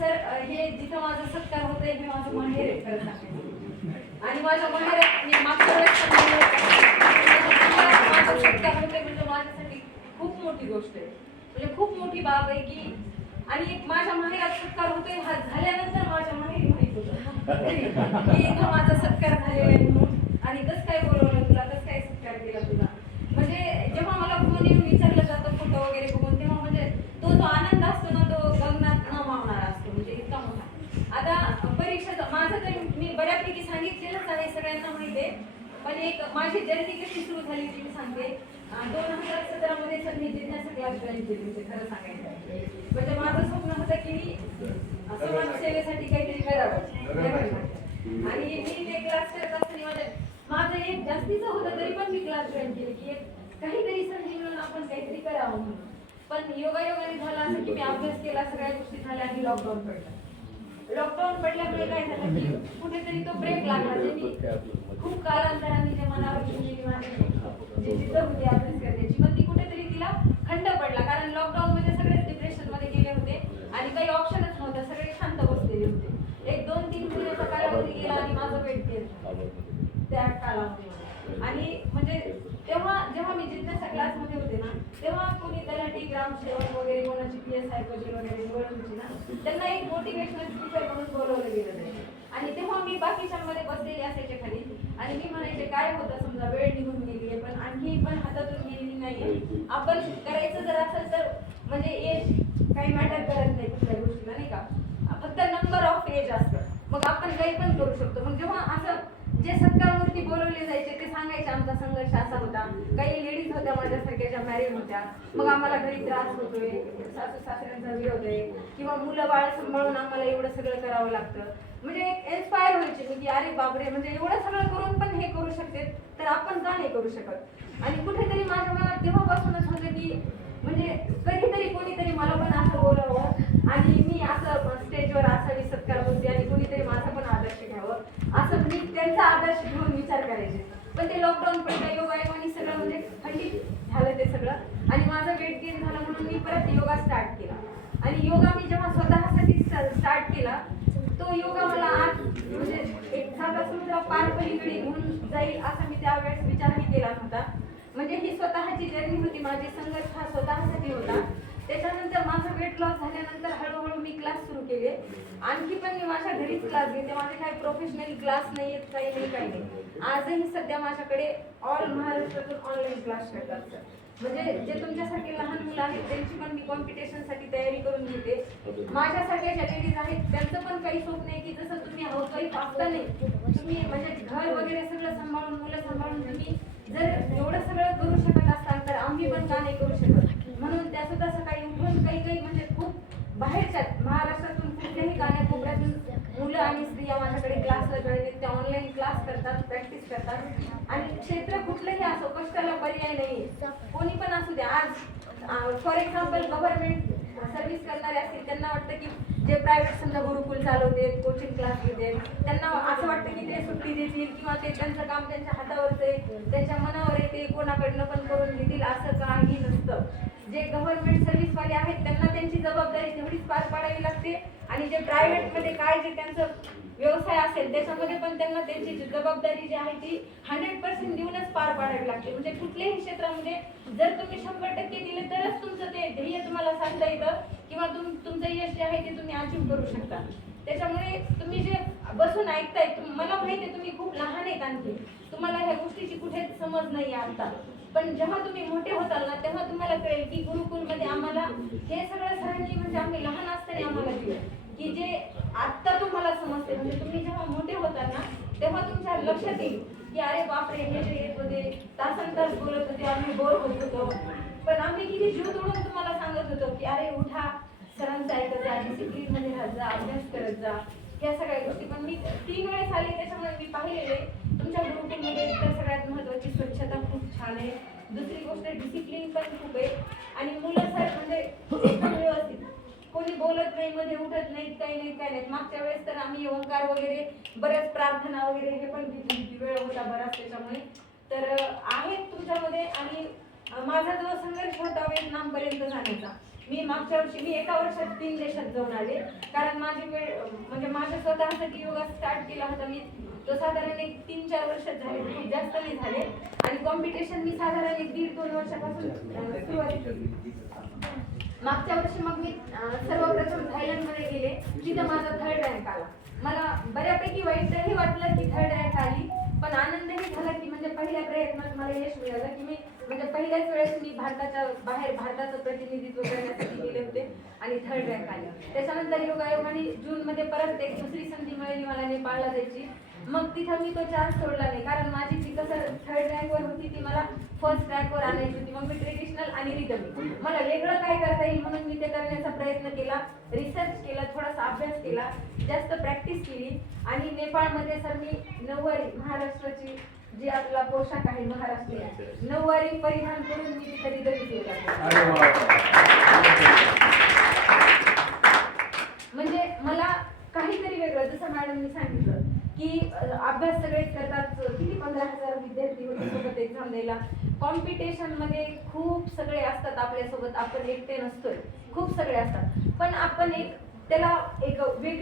Sir हे जिथं माझा सत्कार होतोय हे माझं माहेर आहे खरं सांगायचं. आणि माझ्या माहेर मी मागच्या वेळेस माझा सत्कार म्हणजे माझ्यासाठी खूप मोठी गोष्ट आहे. म्हणजे खूप मोठी बाब आहे की आणि माझ्या माहेरात सत्कार होतोय हा झाल्यानंतर माझ्या माहेरी माहीत होतं. की इथं माझा सत्कार झालेला आहे म्हणून. आणि कसं काय बोलवलं तुला कसं काय सत्कार केला तुला म्हणजे जेव्हा मला फोन येऊन विचारलं जातं फोटो वगैरे बघून तेव्हा म्हणजे तो जो आनंद असतो ना तो गगनात न मावणारा असतो म्हणजे इतका मोठा आता परीक्षा माझं तर मी बऱ्यापैकी सांगितलेलंच आहे सगळ्यांना माहिती आहे पण एक माझी जर्नी कशी सुरू झाली ती मी सांगते. दोन हजार सतरामध्ये सर मी जिज्ञासा क्लास जॉईन केली होती खरं सांगायचं म्हणजे माझं स्वप्न होतं की समाजसेवेसाठी काहीतरी करावं. आणि मी ते क्लास करत असताना माझ्या माझं एक जास्तीचं होतं तरी पण मी क्लास जॉईन केली की एक काहीतरी संधी मिळून आपण काहीतरी करावं म्हणून. पण योगायोगाने झालं असं की मी अभ्यास केला सगळ्या गोष्टी झाल्या आणि लॉकडाऊन पडलं. लॉकडाऊन पडल्यामुळे काय झालं की कुठेतरी तो ब्रेक लागला. जे मी खूप कालांतराने जे मनावर घेतलेली माझी जी जिद्द होती अभ्यास करण्याची पण ती कुठेतरी तिला खंड पडला. कारण लॉकडाऊन मध्ये सगळेच डिप्रेशनमध्ये गेले होते आणि काही ऑप्शनच नव्हता. सगळे शांत बसलेले होते. एक दोन तीन महिन्याचा कालावधी गेला आणि माझं वेट गेलं. त्या कालावधीमध्ये. आणि म्हणजे तेव्हा जेव्हा मी जिज्ञासा क्लासमध्ये होते ना तेव्हा कोणी ग्रामसेवक वगैरे कोणाची पी एस आय वगैरे निवड ना त्यांना एक मोटिवेशनल स्पीकर म्हणून बोलवलं गेलं जायचं आणि तेव्हा मी बाकीच्यामध्ये बसलेले असायचे खाली. आणि मी म्हणायचे काय होतं समजा वेळ निघून गेली आहे पण आणखी पण हातातून गेलेली नाहीये. आपण करायचं जर असेल तर म्हणजे एज काही मॅटर करत नाही कुठल्या गोष्टीला नाही का? फक्त नंबर ऑफ एज असतं. मग आपण काही पण करू शकतो. मग जेव्हा असं जे सत्कारमूर्ती बोलवले जायचे ते सांगायचे आमचा संघर्ष असा होता. काही लेडीज होत्या माझ्यासारख्या ज्या मॅरिड होत्या. मग आम्हाला घरी त्रास होतोय. सासू सासऱ्यांचा विरोध आहे. किंवा मुलं बाळ सांभाळून आम्हाला एवढं सगळं करावं लागतं. म्हणजे एक इन्स्पायर व्हायचे मी की अरे बापरे म्हणजे एवढं सगळं करून पण हे करू शकते तर आपण का नाही करू शकत? आणि कुठेतरी माझ्या मनात तेव्हापासूनच होतं की म्हणजे कधीतरी कोणीतरी मला पण असं बोलावं आणि मी असं स्टेजवर असावी सत्कार होते आणि कोणीतरी माझा पण आदर्श घ्यावं. म्हणजे मी त्यांचा आदर्श घेऊन विचार करायचे. पण ते लॉकडाऊन पडलं योगायोगाने सगळं म्हणजे खंडित झालं ते सगळं. आणि माझं वेट गेन झालं म्हणून मी परत योगा स्टार्ट केला. आणि योगा मी जेव्हा स्वतःसाठी स्टार्ट केला तो योगा मला आज म्हणजे एक साधा समुद्र पार पलीकडे घेऊन जाईल असा मी त्यावेळेस विचारही केला नव्हता. म्हणजे ही स्वतःची जर्नी होती माझी संघर्ष हा स्वतःसाठी होता. त्याच्यानंतर माझा वेट लॉस झाल्यानंतर हळूहळू मी क्लास आणखी पण मी माझ्या घरीच क्लास घेते. माझे काही प्रोफेशनल क्लास नाही आहेत काही नाही काही नाही. आजही सध्या माझ्याकडे ऑल महाराष्ट्रातून ऑनलाईन क्लास करतात म्हणजे जे तुमच्यासारखे लहान मुलं आहेत त्यांची पण मी कॉम्पिटिशनसाठी तयारी करून घेते. माझ्यासारख्या ज्या लेडीज आहेत त्यांचं पण काही स्वप्न आहे की जसं तुम्ही हाऊसवाईफ असता नाही तुम्ही म्हणजे घर वगैरे सगळं सांभाळून मुलं सांभाळून तुम्ही जर एवढं सगळं करू शकत असाल तर आम्ही पण का नाही करू शकत? म्हणून त्या सुद्धा सकाळी उठून काही काही म्हणजे खूप बाहेरच्या महाराष्ट्र कुठल्याही कानाकोपऱ्यातून मुलं आणि स्त्रिया माझ्याकडे क्लासला जॉईन आहेत त्या ऑनलाईन क्लास करतात. आणि क्षेत्र कुठलंही असो कष्टाला पर्याय नाही. कोणी पण असू द्या आज फॉर एक्झाम्पल गव्हर्नमेंट सर्व्हिस करणारे असतील त्यांना वाटतं की जे प्रायव्हेट समजा गुरुकुल चालवते कोचिंग क्लास घेते त्यांना असं वाटतं की ते सुट्टी देतील किंवा ते त्यांचं काम त्यांच्या हातावरचं आहे त्यांच्या मनावर आहे ते कोणाकडनं पण करून घेतील असं काही नसतं. जे गव्हर्नमेंट सर्व्हिसवाले आहेत त्यांना त्यांची जबाबदारी तेवढीच पार पाडावी लागते. आणि जे प्रायव्हेटमध्ये काय जे त्यांचं व्यवसाय असेल त्याच्यामध्ये पण त्यांना त्यांची जी जबाबदारी जी आहे ती हंड्रेड पर्सेंट देऊनच पार पाडावी लागते. म्हणजे कुठल्याही क्षेत्रामध्ये जर तुम्ही शंभर टक्के दिले तरच तुमचं ते ध्येय तुम्हाला सांगता येतं किंवा तुम तुमचं यश जे आहे ते तुम्ही अचीव करू शकता. त्याच्यामुळे तुम्ही जे बसून ऐकताय मला माहिती आहे तुम्ही खूप लहान आहेत आणखी. तुम्हाला ह्या गोष्टीची कुठेच समज नाही आता. पण जेव्हा तुम्ही मोठे होताल ना तेव्हा तुम्हाला कळेल की गुरुकुलमध्ये आम्हाला हे सगळं सरांनी म्हणजे आम्ही लहान असताना आम्हाला दिलं. की जे आत्ता तुम्हाला समजते म्हणजे तुम्ही जेव्हा मोठे होता ना तेव्हा तुमच्या लक्षात येईल की अरे बापरे हे जे येत होते तासन तास बोलत होते आम्ही बोर होत होतो. पण आम्ही किती जीव तोडून तुम्हाला सांगत होतो की अरे उठा सरांचं ऐकत जा डिसिप्लिनमध्ये राहत जा अभ्यास करत जा या सगळ्या गोष्टी. पण मी तीन वेळेस आले त्याच्यामुळे मी पाहिलेले तुमच्या ग्रुपिंगमध्ये तर सगळ्यात महत्त्वाची स्वच्छता खूप छान आहे. दुसरी गोष्ट डिसिप्लिन पण खूप आहे. आणि मुलं सर म्हणजे उठत नाही मध्ये उठत नाहीत काही नाही काही नाहीत मागच्या वेळेस तर आम्ही ओंकार वगैरे बऱ्याच प्रार्थना वगैरे हे पण घेतली होती. वेळ होता बराच त्याच्यामुळे. तर आहेत तुमच्यामध्ये आणि माझा जो संघर्ष होता व्हिएतनाम पर्यंत जाण्याचा मी मागच्या वर्षी मी एका वर्षात तीन देशात जाऊन आले. कारण माझी वेळ म्हणजे माझ्या स्वतःसाठी योगा स्टार्ट केला होता मी. तो साधारण एक तीन चार वर्षात झाले. खूप जास्त नाही झाले. आणि कॉम्पिटिशन मी साधारण एक दीड दोन वर्षापासून सुरुवात केली. मागच्या वर्षी मग मी सर्वप्रथम थायलंडमध्ये गेले. तिथं माझा थर्ड रँक आला. मला बऱ्यापैकी वाईटही वाटलं की थर्ड रँक आली पण आनंदही झाला की म्हणजे पहिल्या प्रयत्नात मला यश मिळालं की मी म्हणजे पहिल्याच वेळेस मी भारताच्या बाहेर भारताचं प्रतिनिधित्व करण्यासाठी गेले होते आणि थर्ड रँक आले. त्याच्यानंतर योगायोगाने जूनमध्ये परत एक दुसरी संधी मिळाली मला नेपाळला जायची. मग तिथं मी तो चान्स सोडला नाही. कारण माझी जी कसं थर्ड रँकवर होती ती मला फर्स्ट रँकवर आणायची होती. मग मी ट्रेडिशनल आणि रिदम मला वेगळं काय करता येईल म्हणून मी ते करण्याचा प्रयत्न केला. रिसर्च केला थोडासा अभ्यास केला. जास्त प्रॅक्टिस केली. आणि नेपाळमध्ये सर मी नऊवारी महाराष्ट्राची जी आपला पोशाख आहे महाराष्ट्रीयन नऊवारी परिधान करून मी तिथे रिदम केला अरे वा म्हणजे मला काहीतरी वेगळं जसं मॅडमनी सांगितलं. की अभ्यास सगळेच करतात. किती पंधरा हजार विद्यार्थी होते सोबत एक्झाम द्यायला. कॉम्पिटिशनमध्ये खूप सगळे असतात आपल्यासोबत. आपण एकटे नसतोय. खूप सगळे असतात. पण आपण एक त्याला एक वेगळी